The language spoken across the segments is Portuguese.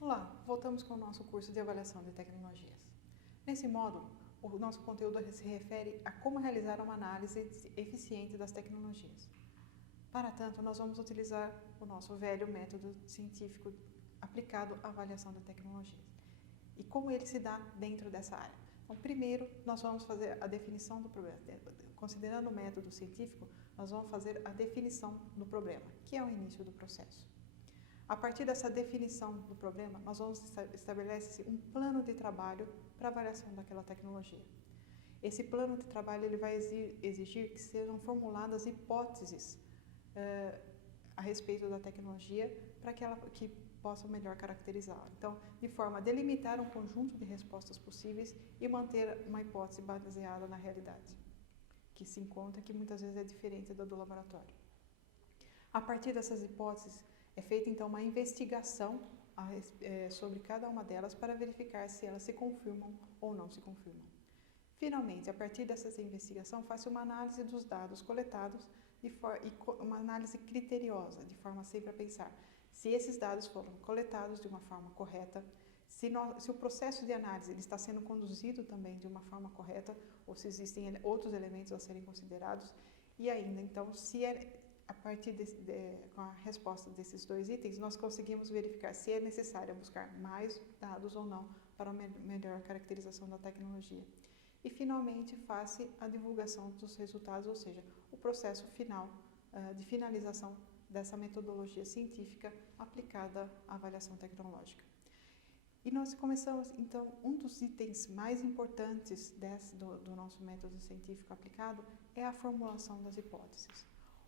Olá, voltamos com o nosso curso de avaliação de tecnologias. Nesse módulo, o nosso conteúdo se refere a como realizar uma análise eficiente das tecnologias. Para tanto, nós vamos utilizar o nosso velho método científico aplicado à avaliação de tecnologias e como ele se dá dentro dessa área. Então, primeiro, nós vamos fazer a definição do problema. Considerando o método científico, nós vamos fazer a definição do problema, que é o início do processo. A partir dessa definição do problema, nós vamos estabelecer um plano de trabalho para a avaliação daquela tecnologia. Esse plano de trabalho ele vai exigir que sejam formuladas hipóteses a respeito da tecnologia para que possam melhor caracterizá-la. Então, de forma a delimitar um conjunto de respostas possíveis e manter uma hipótese baseada na realidade, que se encontra que muitas vezes é diferente da do laboratório. A partir dessas hipóteses, é feita então uma investigação sobre cada uma delas para verificar se elas se confirmam ou não se confirmam. Finalmente, a partir dessa investigação, faz-se uma análise dos dados coletados e uma análise criteriosa, de forma sempre a pensar se esses dados foram coletados de uma forma correta, se o processo de análise ele está sendo conduzido também de uma forma correta ou se existem outros elementos a serem considerados e ainda, então, se a partir com a resposta desses dois itens, nós conseguimos verificar se é necessário buscar mais dados ou não para uma melhor caracterização da tecnologia. E, finalmente, faz-se a divulgação dos resultados, ou seja, o processo final de finalização dessa metodologia científica aplicada à avaliação tecnológica. E nós começamos, então, um dos itens mais importantes do nosso método científico aplicado é a formulação das hipóteses.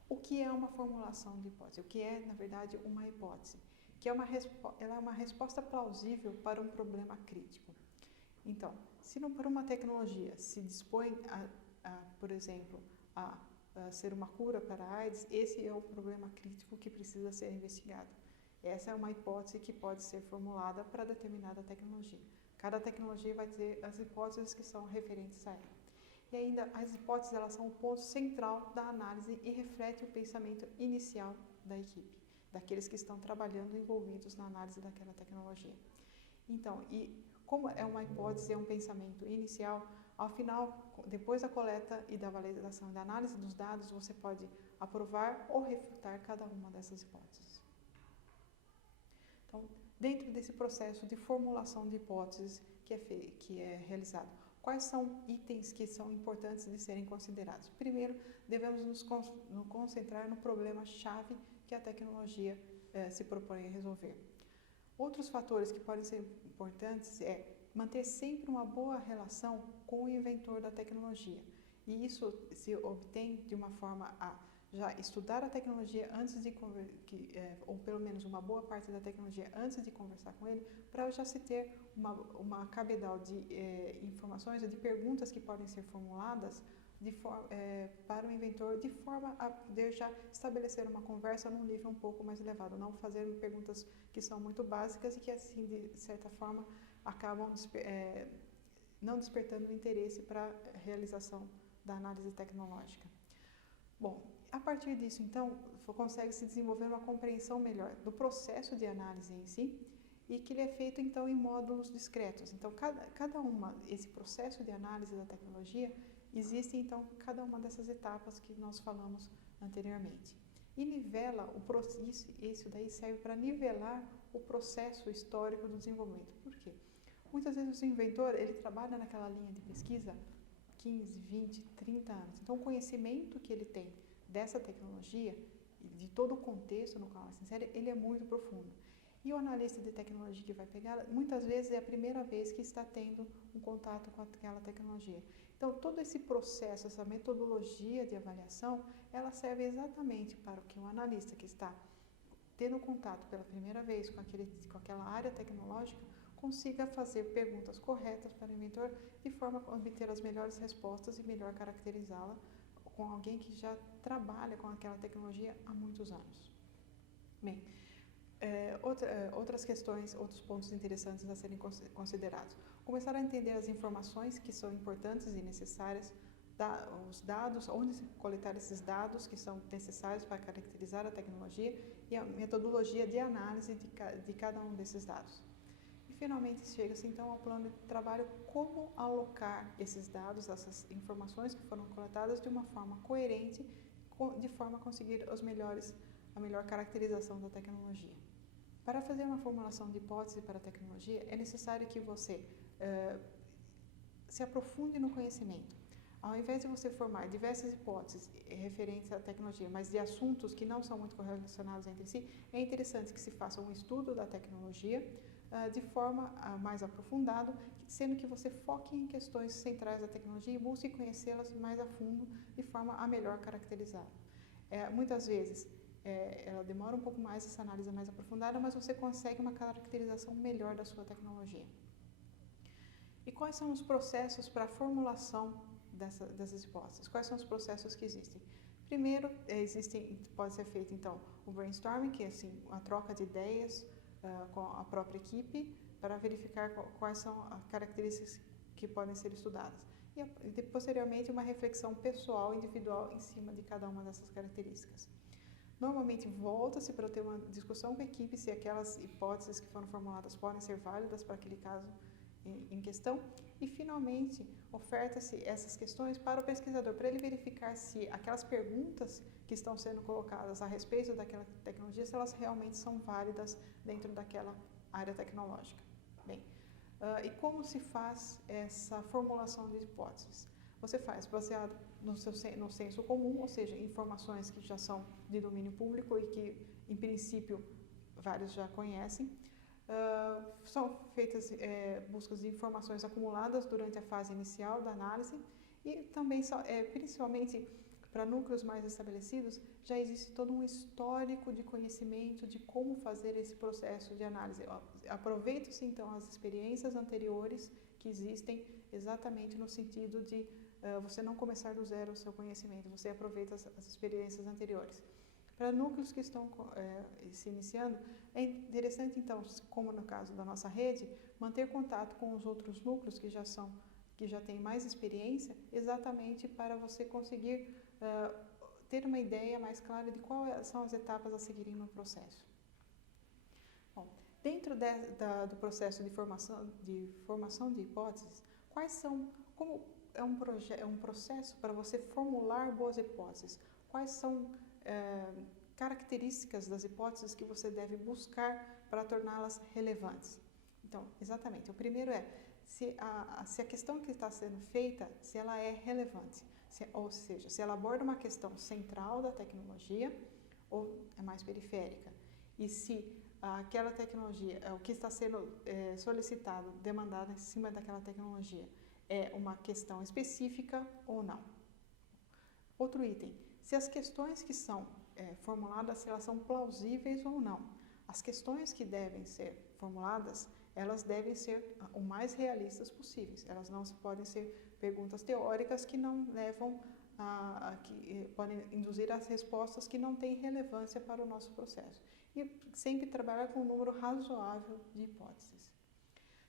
O que é uma formulação de hipótese? O que é, na verdade, uma hipótese? Que ela é uma resposta plausível para um problema crítico. Então, se por uma tecnologia se dispõe, por exemplo, a ser uma cura para a AIDS, esse é o problema crítico que precisa ser investigado. Essa é uma hipótese que pode ser formulada para determinada tecnologia. Cada tecnologia vai ter as hipóteses que são referentes a ela. E ainda, as hipóteses elas são o ponto central da análise e refletem o pensamento inicial da equipe, daqueles que estão trabalhando envolvidos na análise daquela tecnologia. Então, como é uma hipótese, é um pensamento inicial, ao final, depois da coleta e da validação e da análise dos dados, você pode aprovar ou refutar cada uma dessas hipóteses. Então, dentro desse processo de formulação de hipóteses que é realizado, quais são itens que são importantes de serem considerados? Primeiro, devemos nos concentrar no problema-chave que a tecnologia se propõe a resolver. Outros fatores que podem ser importantes é manter sempre uma boa relação com o inventor da tecnologia. E isso se obtém de uma forma a já estudar a tecnologia antes ou pelo menos uma boa parte da tecnologia antes de conversar com ele, para já se ter uma cabedal de informações ou de perguntas que podem ser formuladas para o inventor, de forma a poder já estabelecer uma conversa num nível um pouco mais elevado, não fazer perguntas que são muito básicas e que, assim, de certa forma, acabam não despertando interesse para a realização da análise tecnológica. Bom, a partir disso, então, consegue-se desenvolver uma compreensão melhor do processo de análise em si e que ele é feito, então, em módulos discretos. Então, esse processo de análise da tecnologia, existe, então, cada uma dessas etapas que nós falamos anteriormente. E nivela isso daí serve para nivelar o processo histórico do desenvolvimento. Por quê? Muitas vezes o inventor, ele trabalha naquela linha de pesquisa 15, 20, 30 anos. Então, o conhecimento que ele tem dessa tecnologia, de todo o contexto no qual ela se insere, ele é muito profundo. E o analista de tecnologia que vai pegá-la, muitas vezes é a primeira vez que está tendo um contato com aquela tecnologia. Então, todo esse processo, essa metodologia de avaliação, ela serve exatamente para que o analista que está tendo contato pela primeira vez com aquela área tecnológica, consiga fazer perguntas corretas para o inventor, de forma a obter as melhores respostas e melhor caracterizá-la com alguém que já trabalha com aquela tecnologia há muitos anos. Bem, Outras questões, outros pontos interessantes a serem considerados. Começar a entender as informações que são importantes e necessárias, os dados, onde coletar esses dados que são necessários para caracterizar a tecnologia e a metodologia de análise de cada um desses dados. E finalmente chega-se então ao plano de trabalho, como alocar esses dados, essas informações que foram coletadas de uma forma coerente, de forma a conseguir a melhor caracterização da tecnologia. Para fazer uma formulação de hipótese para a tecnologia, é necessário que você se aprofunde no conhecimento. Ao invés de você formar diversas hipóteses referentes à tecnologia, mas de assuntos que não são muito correlacionados entre si, é interessante que se faça um estudo da tecnologia de forma mais aprofundada, sendo que você foque em questões centrais da tecnologia e busque conhecê-las mais a fundo, de forma a melhor caracterizar. Muitas vezes, ela demora um pouco mais, essa análise mais aprofundada, mas você consegue uma caracterização melhor da sua tecnologia. E quais são os processos para a formulação dessas hipóteses? Quais são os processos que existem? Primeiro, pode ser feito então o brainstorming, que é assim, a troca de ideias com a própria equipe para verificar quais são as características que podem ser estudadas. E posteriormente uma reflexão pessoal, individual, em cima de cada uma dessas características. Normalmente volta-se para ter uma discussão com a equipe se aquelas hipóteses que foram formuladas podem ser válidas para aquele caso em questão, e finalmente oferta-se essas questões para o pesquisador, para ele verificar se aquelas perguntas que estão sendo colocadas a respeito daquela tecnologia, se elas realmente são válidas dentro daquela área tecnológica. Bem, e como se faz essa formulação de hipóteses? Você faz baseado no senso comum, ou seja, informações que já são de domínio público e que, em princípio, vários já conhecem. São feitas buscas de informações acumuladas durante a fase inicial da análise e também, principalmente para núcleos mais estabelecidos, já existe todo um histórico de conhecimento de como fazer esse processo de análise. Aproveita-se então as experiências anteriores que existem, exatamente no sentido de você não começar do zero o seu conhecimento, você aproveita as experiências anteriores. Para núcleos que estão se iniciando, é interessante, então, como no caso da nossa rede, manter contato com os outros núcleos que já têm mais experiência, exatamente para você conseguir ter uma ideia mais clara de quais são as etapas a seguirem no processo. Bom, dentro do processo de formação de hipóteses, como é um processo para você formular boas hipóteses? Quais são características das hipóteses que você deve buscar para torná-las relevantes? Então, exatamente, o primeiro é se a questão que está sendo feita, se ela é relevante, ou seja, se ela aborda uma questão central da tecnologia ou é mais periférica, e se aquela tecnologia, o que está sendo solicitado, demandado em cima daquela tecnologia, é uma questão específica ou não. Outro item, se as questões que são formuladas, se elas são plausíveis ou não. As questões que devem ser formuladas, elas devem ser o mais realistas possíveis. Elas não podem ser perguntas teóricas que não levam que podem induzir as respostas que não têm relevância para o nosso processo. E sempre trabalhar com um número razoável de hipóteses.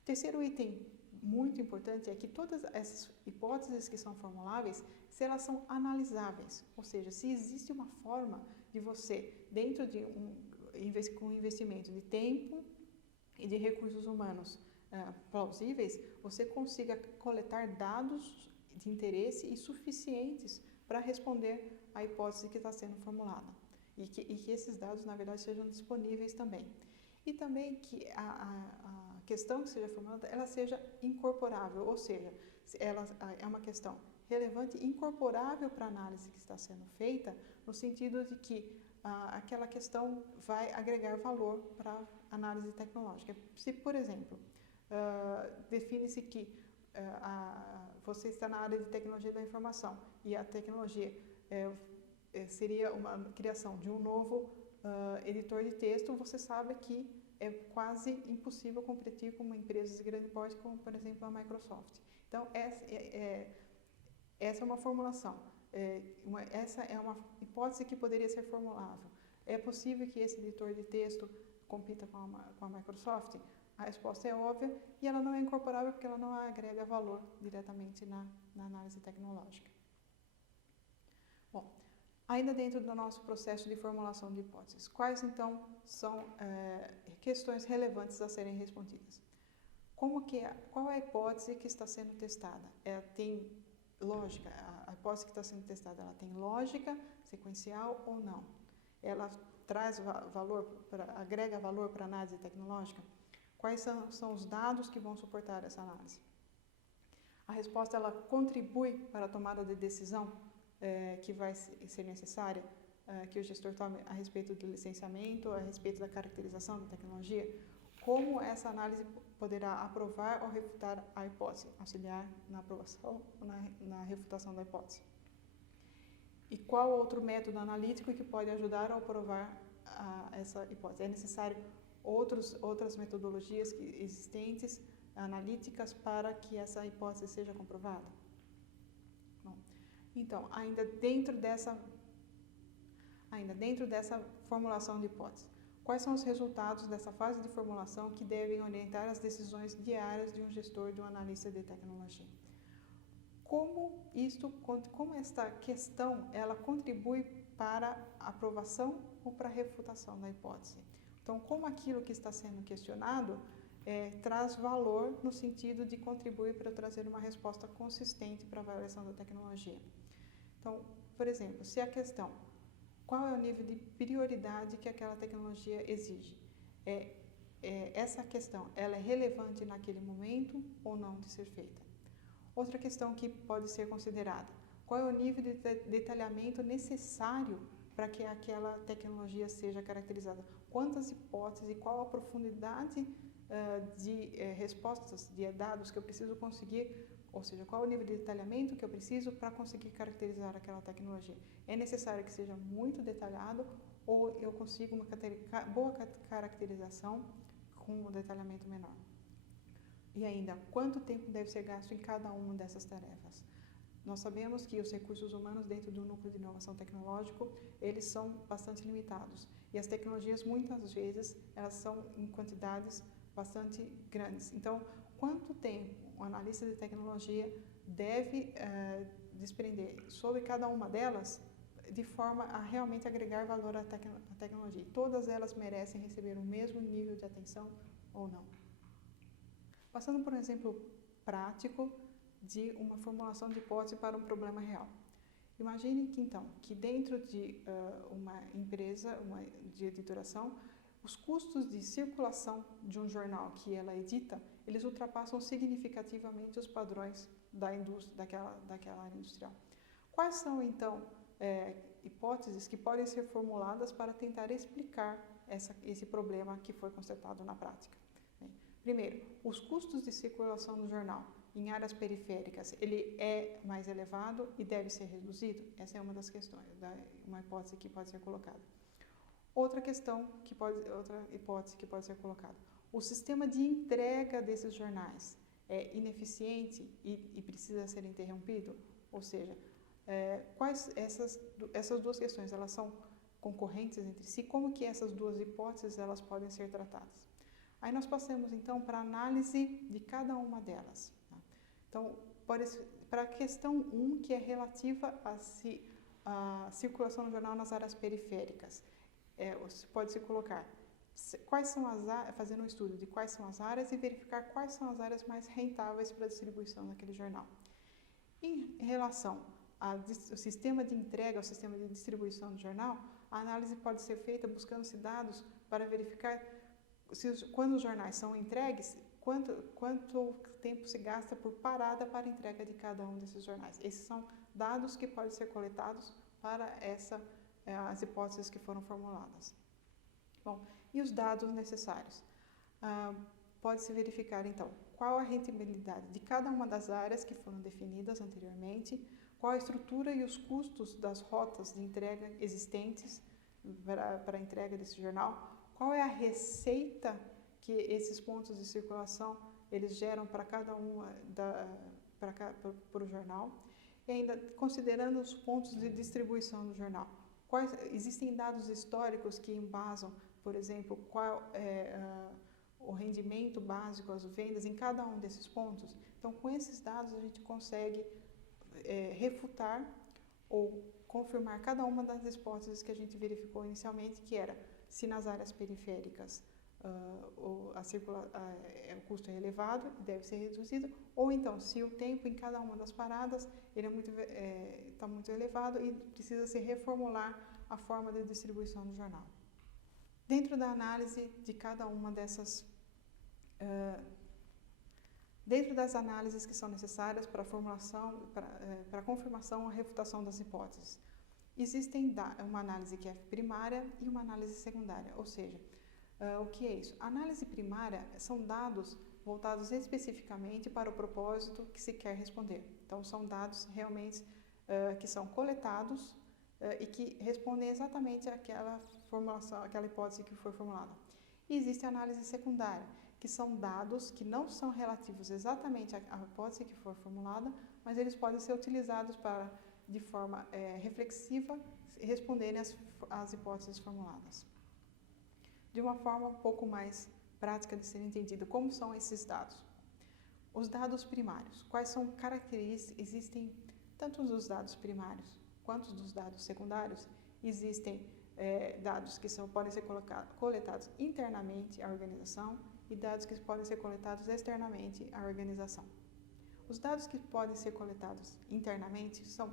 Terceiro item muito importante é que todas essas hipóteses que são formuláveis, se elas são analisáveis, ou seja, se existe uma forma de você, dentro de com investimento de tempo e de recursos humanos plausíveis, você consiga coletar dados de interesse e suficientes para responder à hipótese que está sendo formulada. E que esses dados, na verdade, sejam disponíveis também. E também que a questão que seja formulada, ela seja incorporável, ou seja, ela é uma questão relevante e incorporável para a análise que está sendo feita, no sentido de que aquela questão vai agregar valor para a análise tecnológica. Se, por exemplo, define-se que você está na área de tecnologia da informação e a tecnologia seria uma criação de um novo editor de texto, você sabe que é quase impossível competir com empresas de grande porte, como, por exemplo, a Microsoft. Então, essa é uma formulação. Essa é uma hipótese que poderia ser formulável. É possível que esse editor de texto compita com a Microsoft? A resposta é óbvia e ela não é incorporável porque ela não agrega valor diretamente na análise tecnológica. Bom, ainda dentro do nosso processo de formulação de hipóteses, quais então são questões relevantes a serem respondidas? Qual é a hipótese que está sendo testada? Ela tem lógica? A hipótese que está sendo testada, ela tem lógica sequencial ou não? Ela traz valor, agrega valor para a análise tecnológica? Quais são os dados que vão suportar essa análise? A resposta, ela contribui para a tomada de decisão que vai ser necessária, que o gestor tome a respeito do licenciamento, a respeito da caracterização da tecnologia? Como essa análise poderá aprovar ou refutar a hipótese, auxiliar na aprovação ou na refutação da hipótese? E qual outro método analítico que pode ajudar a aprovar essa hipótese? É necessário outras metodologias existentes, analíticas, para que essa hipótese seja comprovada? Bom, então, ainda dentro dessa formulação de hipótese, quais são os resultados dessa fase de formulação que devem orientar as decisões diárias de um gestor, de um analista de tecnologia? Como esta questão, ela contribui para a aprovação ou para a refutação da hipótese? Então, como aquilo que está sendo questionado traz valor no sentido de contribuir para trazer uma resposta consistente para a avaliação da tecnologia? Então, por exemplo, se a questão, qual é o nível de prioridade que aquela tecnologia exige? Essa questão, ela é relevante naquele momento ou não de ser feita? Outra questão que pode ser considerada, qual é o nível de detalhamento necessário para que aquela tecnologia seja caracterizada? Quantas hipóteses e qual a profundidade de respostas, de dados que eu preciso conseguir, ou seja, qual o nível de detalhamento que eu preciso para conseguir caracterizar aquela tecnologia? É necessário que seja muito detalhado ou eu consigo uma boa caracterização com um detalhamento menor? E ainda, quanto tempo deve ser gasto em cada uma dessas tarefas? Nós sabemos que os recursos humanos dentro do núcleo de inovação tecnológica, eles são bastante limitados. E as tecnologias, muitas vezes, elas são em quantidades bastante grandes. Então, quanto tempo o analista de tecnologia deve desprender sobre cada uma delas, de forma a realmente agregar valor à tecnologia? E todas elas merecem receber o mesmo nível de atenção ou não? Passando por um exemplo prático de uma formulação de hipótese para um problema real. Imagine que, então, que dentro de uma empresa de editoração, os custos de circulação de um jornal que ela edita, eles ultrapassam significativamente os padrões da indústria, daquela área industrial. Quais são, então, hipóteses que podem ser formuladas para tentar explicar esse problema que foi constatado na prática? Primeiro, os custos de circulação do jornal em áreas periféricas, ele é mais elevado e deve ser reduzido? Essa é uma das questões, uma hipótese que pode ser colocada. Outra hipótese que pode ser colocada: o sistema de entrega desses jornais é ineficiente e precisa ser interrompido? Ou seja, essas duas questões, elas são concorrentes entre si? Como que essas duas hipóteses elas podem ser tratadas? Aí nós passamos, então, para a análise de cada uma delas. Tá? Então, para a questão 1, que é relativa à circulação do jornal nas áreas periféricas, pode-se colocar fazendo um estudo de quais são as áreas e verificar quais são as áreas mais rentáveis para a distribuição daquele jornal. Em relação ao sistema de entrega, ao sistema de distribuição do jornal, a análise pode ser feita buscando-se dados para verificar quando os jornais são entregues, quanto tempo se gasta por parada para a entrega de cada um desses jornais. Esses são dados que podem ser coletados para as hipóteses que foram formuladas. Bom, e os dados necessários? Pode-se verificar, então, qual a rentabilidade de cada uma das áreas que foram definidas anteriormente, qual a estrutura e os custos das rotas de entrega existentes para a entrega desse jornal, qual é a receita que esses pontos de circulação eles geram para cada uma para o jornal, e ainda considerando os pontos de distribuição do jornal. Existem dados históricos que embasam por exemplo, qual é o rendimento básico, as vendas em cada um desses pontos. Então, com esses dados, a gente consegue refutar ou confirmar cada uma das hipóteses que a gente verificou inicialmente, que era se nas áreas periféricas o custo é elevado e deve ser reduzido, ou então se o tempo em cada uma das paradas ele está muito elevado e precisa se reformular a forma de distribuição do jornal. Dentro da análise de cada uma dessas, dentro das análises que são necessárias para a formulação, para a confirmação ou refutação das hipóteses, existem uma análise que é primária e uma análise secundária, ou seja, o que é isso? A análise primária são dados voltados especificamente para o propósito que se quer responder. Então, são dados realmente que são coletados e que respondem exatamente àquela formulação, àquela hipótese que foi formulada. E existe a análise secundária, que são dados que não são relativos exatamente à hipótese que foi formulada, mas eles podem ser utilizados para, de forma reflexiva, responderem às hipóteses formuladas. De uma forma um pouco mais prática de ser entendido, como são esses dados? Os dados primários, quais são características, existem tanto dos dados primários quanto dos dados secundários, existem dados que podem ser coletados internamente à organização e dados que podem ser coletados externamente à organização. Os dados que podem ser coletados internamente são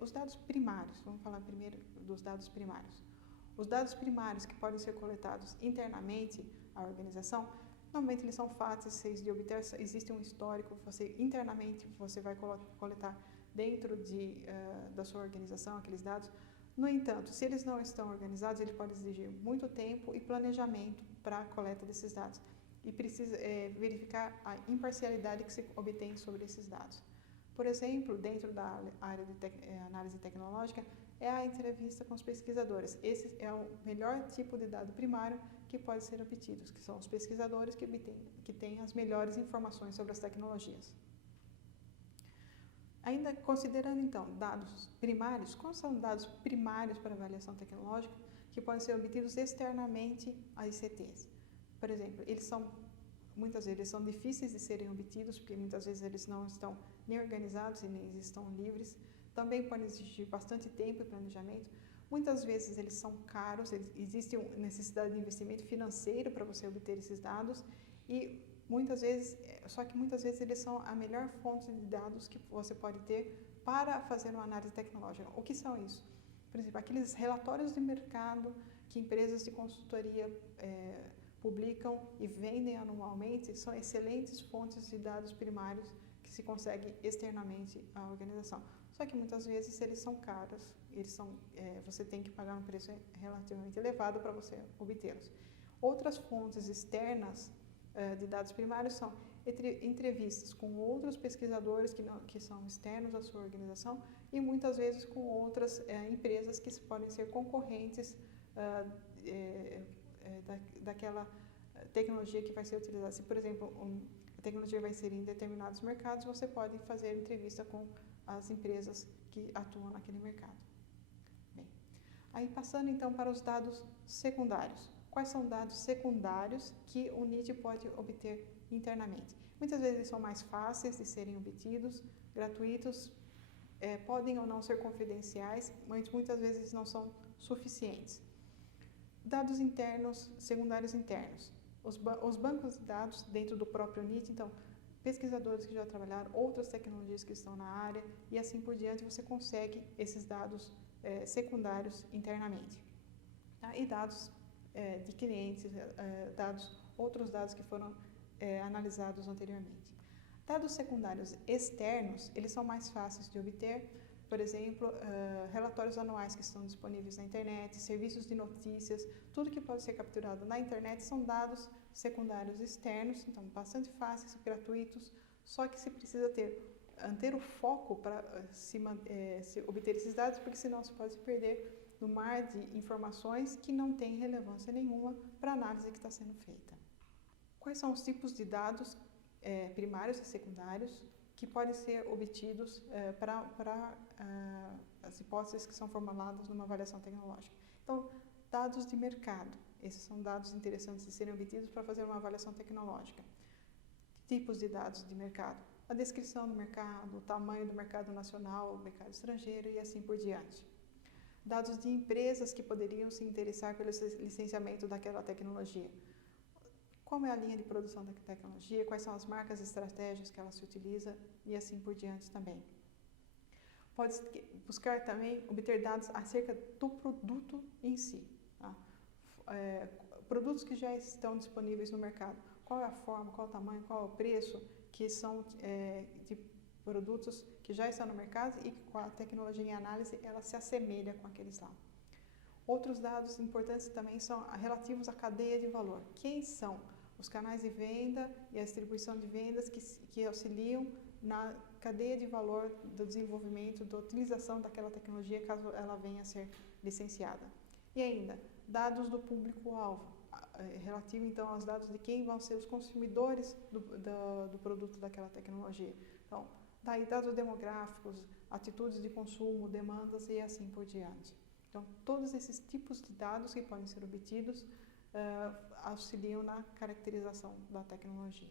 os dados primários, vamos falar primeiro dos dados primários. Os dados primários que podem ser coletados internamente à organização, normalmente eles são fáceis de obter, existe um histórico, internamente você vai coletar dentro da sua organização aqueles dados. No entanto, se eles não estão organizados, ele pode exigir muito tempo e planejamento para a coleta desses dados. E precisa verificar a imparcialidade que se obtém sobre esses dados. Por exemplo, dentro da área de análise tecnológica, é a entrevista com os pesquisadores. Esse é o melhor tipo de dado primário que pode ser obtido, que são os pesquisadores que têm as melhores informações sobre as tecnologias. Ainda considerando, então, dados primários, quais são dados primários para avaliação tecnológica que podem ser obtidos externamente a ICTs? Por exemplo, muitas vezes eles são difíceis de serem obtidos, porque muitas vezes eles não estão nem organizados e nem estão livres. Também podem exigir bastante tempo e planejamento. Muitas vezes eles são caros, existe necessidade de investimento financeiro para você obter esses dados e muitas vezes eles são a melhor fonte de dados que você pode ter para fazer uma análise tecnológica. O que são isso? Por exemplo, aqueles relatórios de mercado que empresas de consultoria publicam e vendem anualmente são excelentes fontes de dados primários que se consegue externamente à organização. Só que muitas vezes eles são caros, você tem que pagar um preço relativamente elevado para você obtê-los. Outras fontes externas de dados primários são entrevistas com outros pesquisadores que são externos à sua organização e muitas vezes com outras empresas que podem ser concorrentes daquela tecnologia que vai ser utilizada. Se, por exemplo, a tecnologia vai ser em determinados mercados, você pode fazer entrevista com as empresas que atuam naquele mercado. Bem, aí passando então para os dados secundários. Quais são dados secundários que o NIT pode obter internamente? Muitas vezes eles são mais fáceis de serem obtidos, gratuitos, podem ou não ser confidenciais, mas muitas vezes não são suficientes. Dados internos, secundários internos. Os bancos de dados dentro do próprio NIT, então, pesquisadores que já trabalharam, outras tecnologias que estão na área e assim por diante, você consegue esses dados secundários internamente. Tá? E dados de clientes, outros dados que foram analisados anteriormente. Dados secundários externos, eles são mais fáceis de obter, por exemplo, relatórios anuais que estão disponíveis na internet, serviços de notícias, tudo que pode ser capturado na internet são dados secundários externos, então bastante fáceis, gratuitos, só que se precisa ter o foco para se obter esses dados, porque senão você pode se perder no mar de informações que não têm relevância nenhuma para a análise que está sendo feita. Quais são os tipos de dados primários e secundários que podem ser obtidos para as hipóteses que são formuladas numa avaliação tecnológica? Então, dados de mercado. Esses são dados interessantes de serem obtidos para fazer uma avaliação tecnológica. Tipos de dados de mercado. A descrição do mercado, o tamanho do mercado nacional, o mercado estrangeiro e assim por diante. Dados de empresas que poderiam se interessar pelo licenciamento daquela tecnologia. Como é a linha de produção da tecnologia, quais são as marcas e estratégias que ela se utiliza e assim por diante também. Pode buscar também, obter dados acerca do produto em si. Tá? Produtos que já estão disponíveis no mercado. Qual é a forma, qual é o tamanho, qual é o preço, que são de produtos que já estão no mercado e que com a tecnologia em análise ela se assemelha com aqueles lá. Outros dados importantes também são relativos à cadeia de valor. Quem são os canais de venda e a distribuição de vendas que auxiliam na cadeia de valor do desenvolvimento, da utilização daquela tecnologia caso ela venha a ser licenciada. E ainda, dados do público-alvo, relativo então aos dados de quem vão ser os consumidores do produto daquela tecnologia. Então, daí dados demográficos, atitudes de consumo, demandas e assim por diante. Então, todos esses tipos de dados que podem ser obtidos auxiliam na caracterização da tecnologia.